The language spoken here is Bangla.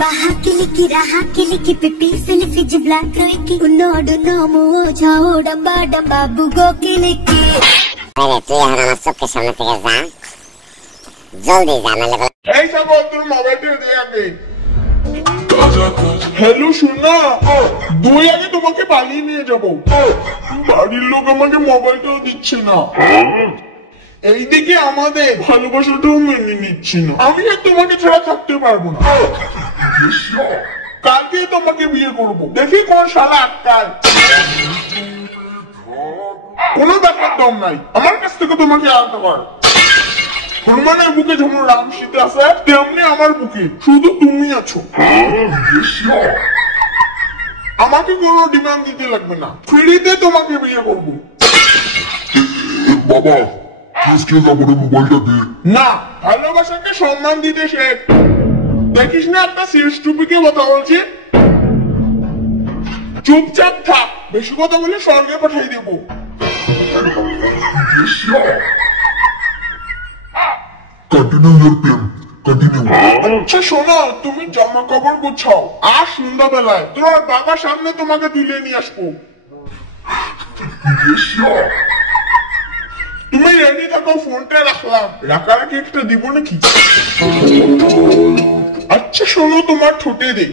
Baha kiliki raha kiliki pipi silifi jibla kriki unodu nomu jao damba damba bugo kiliki. Bene, tu এখন আমার চোখের সামনে থেকে যা, জলদি যা, নাহলে এই সব তোর মোবাইলটা দিয়ে আগে। হ্যালো সোনা, দুই আগে তোমাকে পালিয়ে নিয়ে যাবো, বাড়ির লোক আমাকে মোবাইলটাও দিচ্ছে না, এইদিকে আমাদের ভালোবাসাটাও মেনে নিচ্ছি না, আমি আর তোমাকে ছাড়া থাকতে পারবো না, কালকে তোমাকে বিয়ে করবো, দেখি কোন শালা আটকায়। কোনো ব্যাপার দম নাই, আমার কাছ থেকে তোমাকে আনতে পারো। হনুমানের বুকে যেমন রাম সীতা আছে তেমনি আমার বুকে শুধু তুমি আছো। আমাকে কোনো ডিমান্ড দিতে লাগবে না, ফ্রিতে তোমাকে বিয়ে করবো। বাবা মোবাইলটা দে না, ভালোবাসাকে সম্মান দিতে শেখ। দেখিস না একটা সিরিয়াস টপিকে কথা বলছি, চুপচাপ থাক, বেশি কথা বলে স্বর্গে পাঠিয়ে দেবো। Continue your pen, continue. আচ্ছা শোনো, তুমি জামা কাপড় গুছাও, আর সন্ধ্যাবেলায় তোমার বাবার সামনে তোমাকে তুলে নিয়ে আসবো। তুমি রেডি থাকো, ফোনটা রাখলাম, রাখারাখি একটা দিব নাকি? আচ্ছা শোনো, তোমার ঠোঁটে দে।